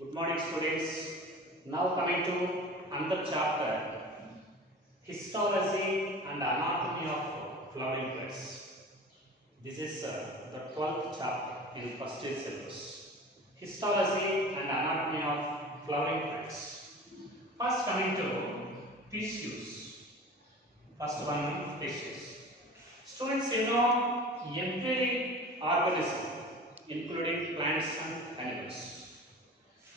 Good morning, students. Now coming to another chapter, histology and anatomy of flowering plants. This is the 12th chapter in first year syllabus. Histology and anatomy of flowering plants. First coming to tissues. First one, tissues. Students, every organism, including plants and animals,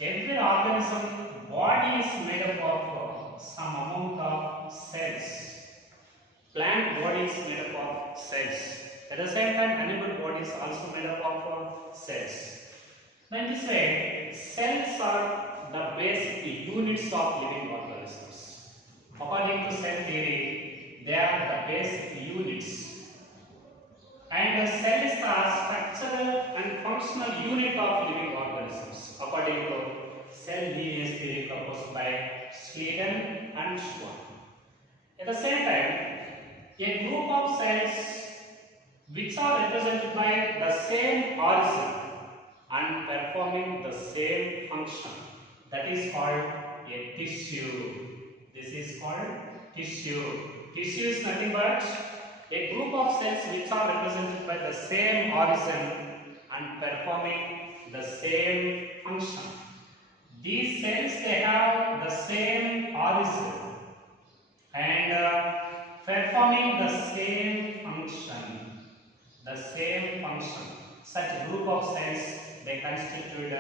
every organism body is made up of some amount of cells. Plant body is made up of cells. At the same time, animal body is also made up of cells. Now, in this way, cells are the basic units of living organisms. According to cell theory, they are the basic units. And the cell is the structural and functional unit of living organisms, according to cell lineage theory proposed by Schleiden and Schwann. At the same time, a group of cells which are represented by the same origin and performing the same function, that is called a tissue. This is called tissue. Tissue is nothing but a group of cells which are represented by the same origin and performing the same function. These cells, they have the same origin and performing the same function. The same function. Such a group of cells, they constitute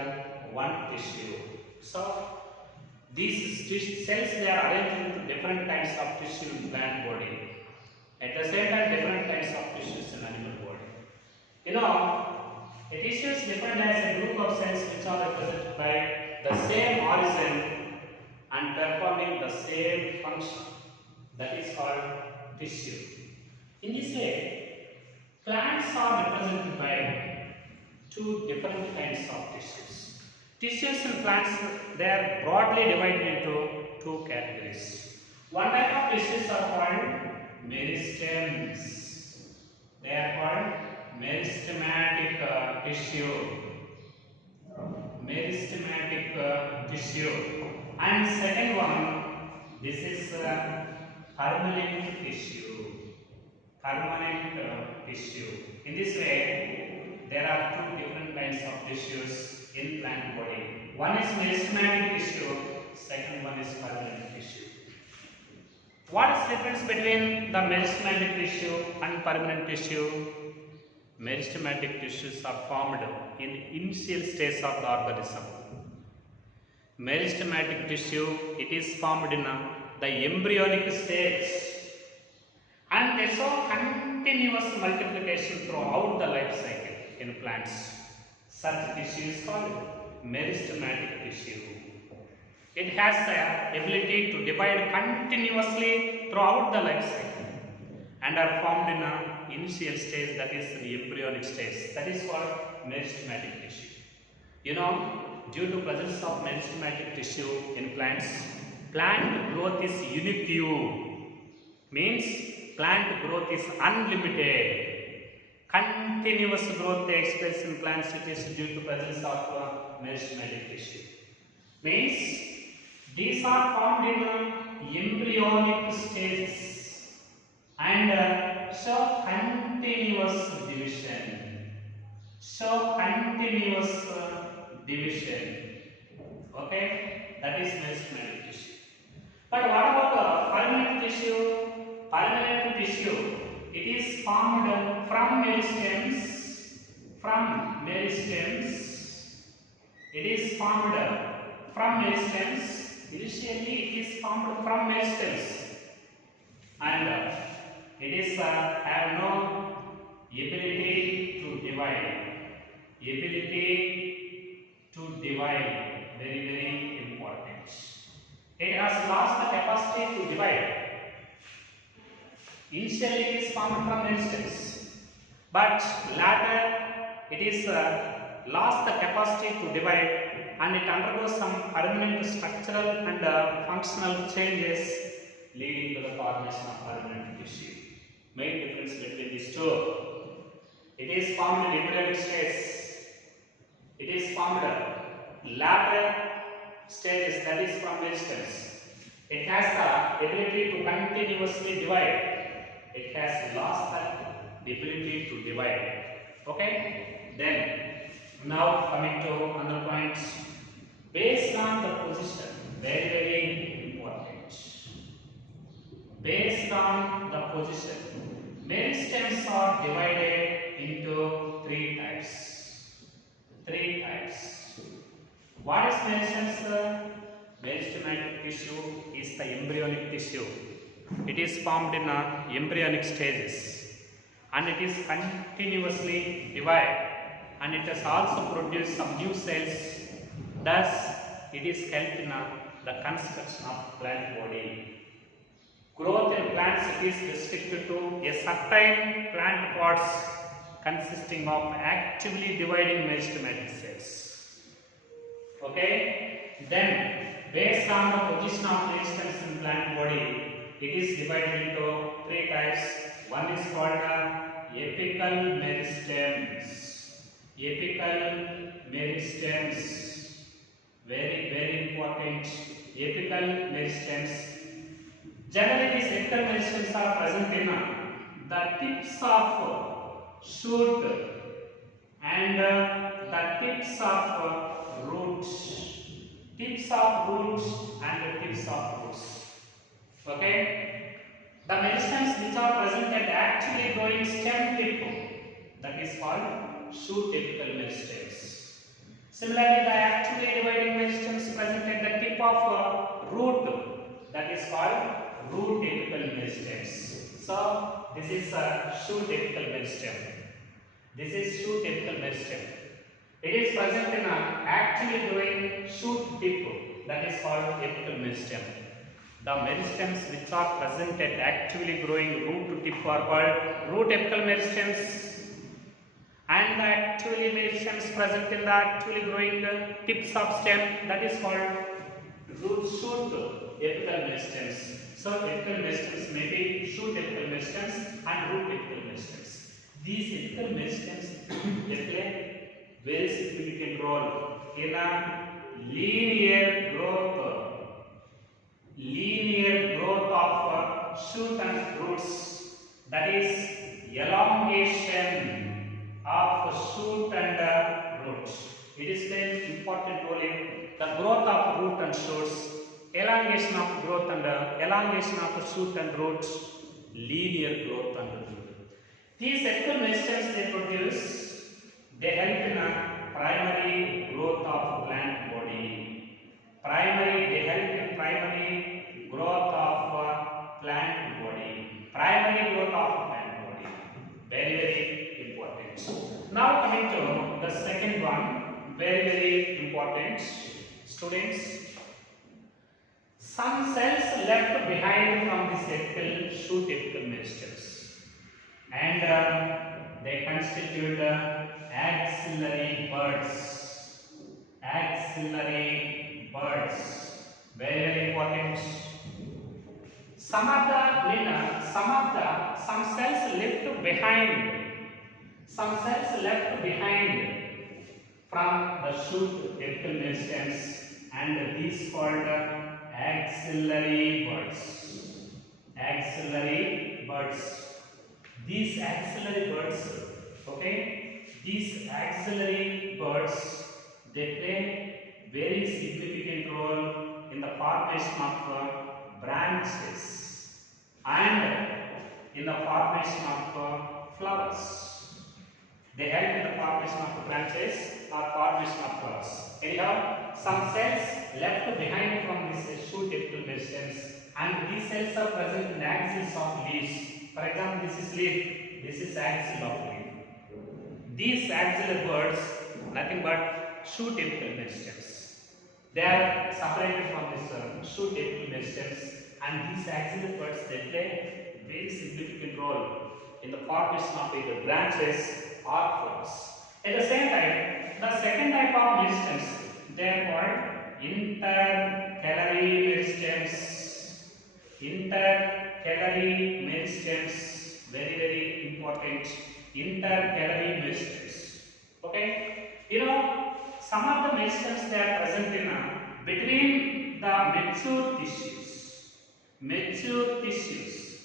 one tissue. So, these cells, they are arranged into different kinds of tissue in plant body. At the same time, different kinds of tissues in animal body. A tissue is defined as a group of cells which are represented by the same origin and performing the same function. That is called tissue. In this way, plants are represented by two different kinds of tissues. Tissues in plants, they are broadly divided into two categories. One type of tissues are called meristems. They are called meristematic tissue. Meristematic tissue. And second one, this is permanent tissue. Permanent tissue. In this way, there are two different kinds of tissues in plant body. One is meristematic tissue. Second one is permanent tissue. What is the difference between the meristematic tissue and permanent tissue? Meristematic tissues are formed in initial stage of the organism. Meristematic tissue, it is formed in the embryonic stage and they show continuous multiplication throughout the life cycle in plants. Such tissue is called meristematic tissue. It has the ability to divide continuously throughout the life cycle and are formed in an initial stage, that is the embryonic stage. That is called meristematic tissue. Due to presence of meristematic tissue in plants, plant growth is unique. Means plant growth is unlimited. Continuous growth takes place in plants, which is due to presence of meristematic tissue. Means these are formed in embryonic stages and show continuous division. Okay, that is meristematic tissue. But what about permanent tissue? Permanent tissue, it is formed from meristems. It is formed from meristems. Initially, it is formed from meristems, and it is have no ability to divide. Very, very important. It has lost the capacity to divide. Initially, it is formed from meristems, but later it is lost the capacity to divide. And it undergoes some permanent structural and functional changes leading to the formation of permanent tissue. Main difference between these two. It is formed in embryonic stage. It is formed latter stages, that is from meristance. It has the ability to continuously divide. It has lost the ability to divide. Okay? Then, now coming to another point. Based on the position, very, very important. Based on the position, meristems are divided into three types. Three types. What is meristems? Meristematic tissue is the embryonic tissue. It is formed in embryonic stages and it is continuously divided, and it has also produced some new cells. Thus, it is helped in the construction of plant body. Growth in plants is restricted to a certain plant parts consisting of actively dividing meristematic cells. Okay? Then, based on the position of meristems in plant body, it is divided into three types. One is called apical meristems. Apical meristems. Very, very important. Apical meristems. Generally, these apical meristems are present in the tips of shoot and the tips of roots. Tips of roots and the tips of roots. Okay? The meristems which are present at actually growing stem tip, that is called shoot apical meristems. Similarly, the actively dividing meristems present at the tip of root, that is called root apical meristems. So, this is a shoot apical meristem. This is shoot apical meristem. It is present in a actually growing shoot tip, that is called apical meristem. The meristems which are present at actively growing root tip are called root apical meristems. And the actually meristems present in the actually growing tips of stem, that is called root shoot apical meristems. So apical meristems may be shoot apical meristems and root apical meristems. These apical meristems play very significant role in a linear growth of shoot and roots, that is elongation of shoot and roots. It is playing important role in the growth of root and shoots, elongation of growth and elongation of shoot and roots, linear growth and root. These apical meristems they produce, they help in a primary growth of plant body. They help in primary growth of plant body. Primary growth of plant body. Very, very important. Now coming to the second one, very, very important. Students, some cells left behind from this apical shoot apical meristems, and they constitute axillary buds. Axillary buds. Very, very important. Some cells left behind. Some cells left behind from the shoot apical meristems, and these called axillary buds. Axillary buds. These axillary buds, okay, these axillary buds, they play very significant role in the formation of branches and in the formation of flowers. They help in the formation of branches or formation of flowers. Anyhow, some cells left behind from this shoot apical meristems, and these cells are present in the axils of leaves. For example, this is leaf, this is axil of leaf. These axillary buds, nothing but shoot apical meristems. They are separated from this shoot apical meristems, and these axillary buds they play a very significant role in the formation of either branches or flowers. At the same time, the second type of meristems, they are called intercalary meristems. Intercalary meristems, very, very important. Intercalary meristems. Okay, Some of the meristms they are present in between the mature tissues. Mature tissues.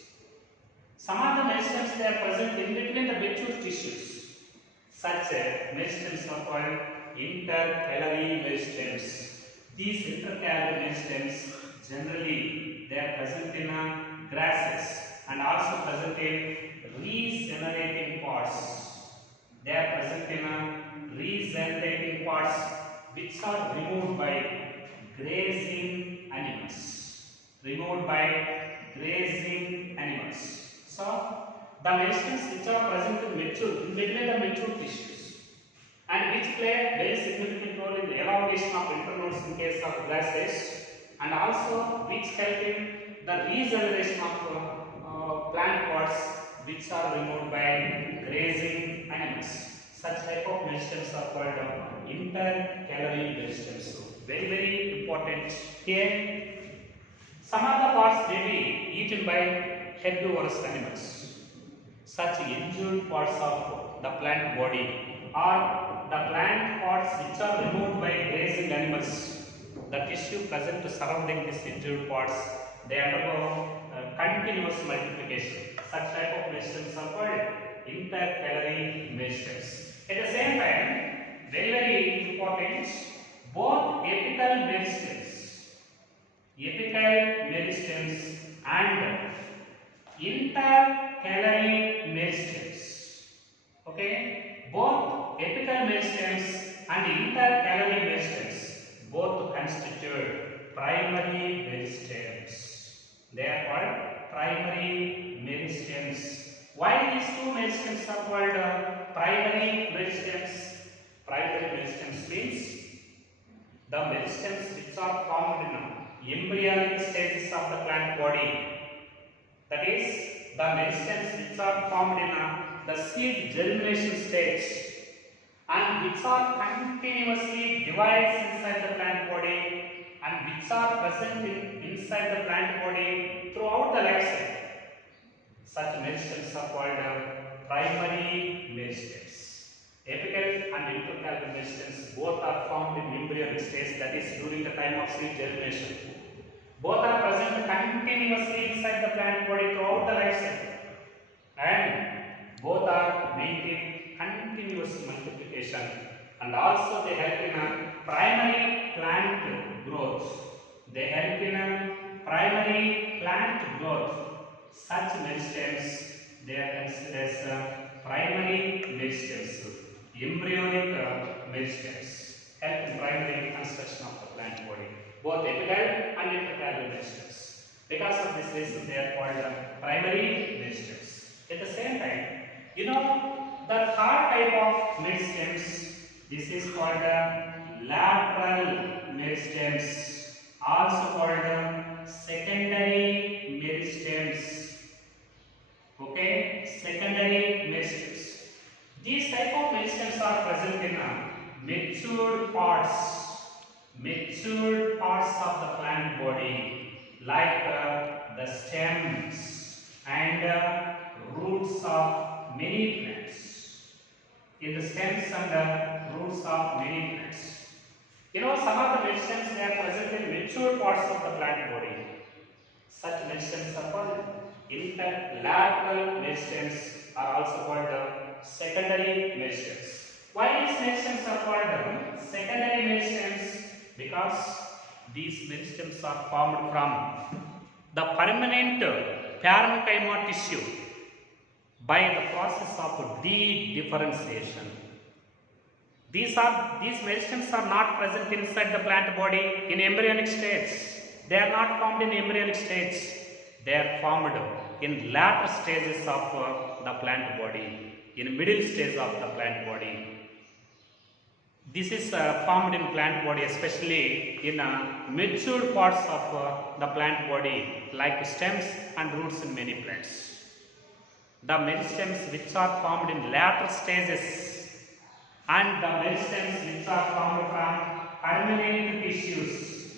Some of the meristms they are present in between the mature tissues. Such meristems are called intercalary meristems. These intercalary meristems generally they are present in grasses and also present in regenerating parts. They are present in regenerating parts which are removed by grazing animals. Removed by grazing animals. So, the meristems which are present in between the mature tissues and which play a very significant role in the elongation of internodes in case of grasses and also which help in the regeneration of plant parts which are removed by grazing animals. Such type of meristems are called intercalary meristems. So, very important here. Some of the parts may be eaten by herbivorous animals. Such injured parts of the plant body or the plant parts which are removed by grazing animals, the tissue present surrounding these injured parts, they undergo continuous multiplication. Such type of meristems are called intercalary meristems. At the same time, very important, both apical meristams and intercalary meristems. Okay, both apical meristems and intercalary meristems both constitute primary meristems. They are called primary meristems. Why these two meristems are called primary meristems? Primary meristems means the meristems which are formed in embryonic stages of the plant body. That is, the meristems which are formed in the seed germination stage and which are continuously divided inside the plant body and which are present inside the plant body throughout the life cycle. Such meristems are called primary meristems. Apical and intercalary meristems both are formed in embryonic stage, that is during the time of seed germination. Both are present continuously inside the plant body throughout the life cycle and both are maintain continuous multiplication and also they help in primary plant growth. They help in primary plant growth. Such meristems they are considered as primary meristems. Embryonic meristems help in primary construction of the plant body, both apical and intercalary meristems. Because of this reason, they are called primary meristems. At the same time, you know the third type of meristems, this is called lateral meristems, also called secondary meristems. Okay, secondary meristems. These type of meristems are present in matured parts of the plant body, like the stems and roots of many plants. In the stems and the roots of many plants. You know, some of the meristems they are present in mature parts of the plant body. Such meristems are called interlateral meristems, are also called secondary meristems. Why these meristems are called secondary meristems? Because these meristems are formed from the permanent parenchyma tissue by the process of de-differentiation. These meristems are not present inside the plant body in embryonic states. They are not formed in embryonic states. They are formed in later stages of the plant body, in middle stage of the plant body. This is formed in plant body, especially in mature parts of the plant body, like stems and roots in many plants. The meristems which are formed in later stages and the meristems which are formed from permanent tissues,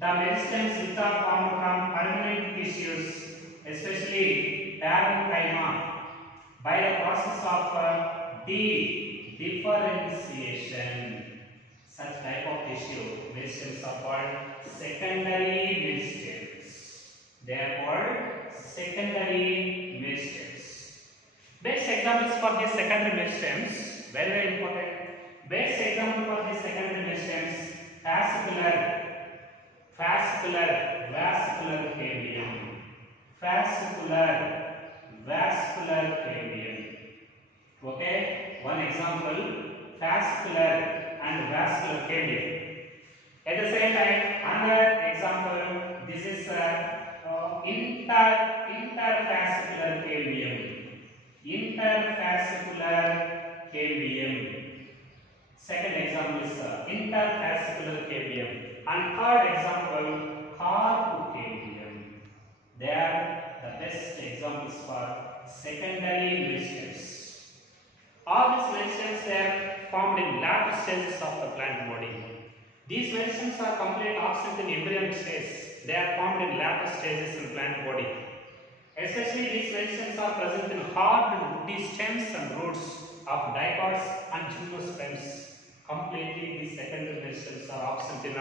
the meristems which are formed from permanent tissues, especially parenchyma, by the process of D. Differentiation. Such type of tissue, meristms are called secondary meristems. They are called secondary meristems. Best examples for these secondary meristems, very very important. Best example for these secondary meristems: vascular cambium, vascular cambium. Okay, one example: vascular and vascular cambium. At the same time, another example: this is intervascular cambium. Intervascular cambium. Second example is intervascular cambium. And third example, carp cambium. They are the best examples for secondary meristems. All these meristems are formed in latter stages of the plant body. These meristems are completely absent in embryonic stage. They are formed in latter stages in plant body. Especially these meristems are present in hard and woody stems and roots of dicots and gymnosperms. Completely these secondary meristems are absent in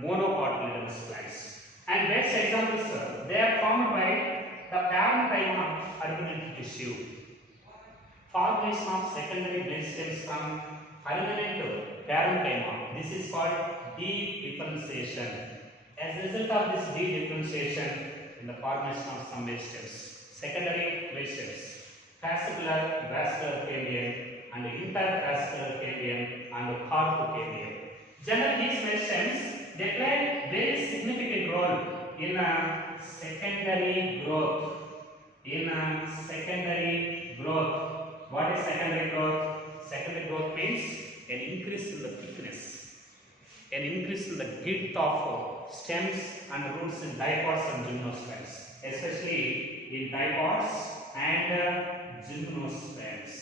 monocotyledonous plants. And best examples, they are formed by the parenchyma permanent tissue. Formation of secondary meristems from permanent parenchyma. This is called dedifferentiation. As a result of this dedifferentiation, in the formation of some meristems, secondary meristems, vascular cambium and intervascular cambium and carp cambium. Generally, these meristems, they play very significant role in secondary growth. What is secondary growth? Secondary growth means an increase in the thickness, an increase in the width of stems and roots in dicots and gymnosperms, especially in dicots and gymnosperms.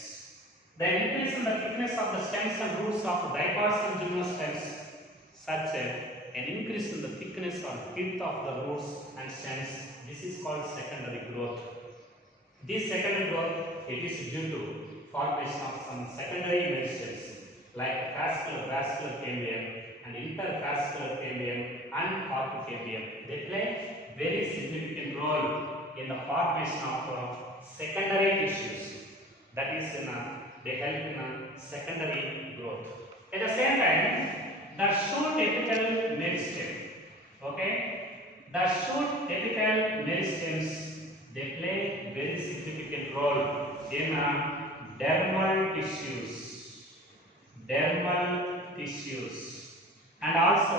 The increase in the thickness of the stems and roots of dicots and gymnosperms, such an increase in the thickness or width of the roots and stems, this is called secondary growth. This secondary growth, it is due to formation of some secondary meristems like vascular cambium and intervascular cambium and carp cambium. They play very significant role in the formation of secondary tissues. That is, they help in secondary growth. At the same time, the shoot apical meristem. Okay, the shoot apical meristems, they play very significant role in dermal tissues, and also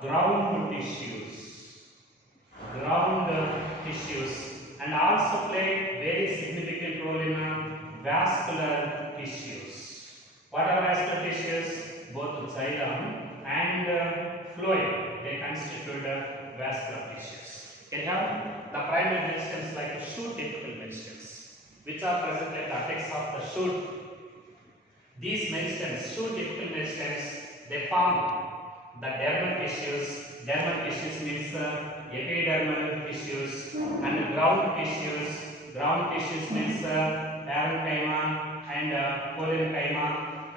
ground tissues, and also play very significant role in vascular tissues. What are vascular tissues? Both xylem and phloem, they constitute vascular tissues. Can you have the primary meristems like shoot apical meristems, which are present at the apex of the shoot. These meristems, shoot apical meristems, they form the dermal tissues. Dermal tissues means epidermal tissues, and ground tissues. Ground tissues means parenchyma and parenchyma,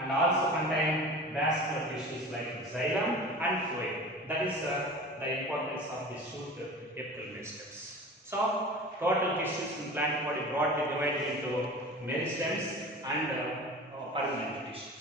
and also contain vascular tissues like xylem and phloem. That is the importance of the shoot apical meristems. So, total tissues in plant body broadly divided into meristems and permanent tissue.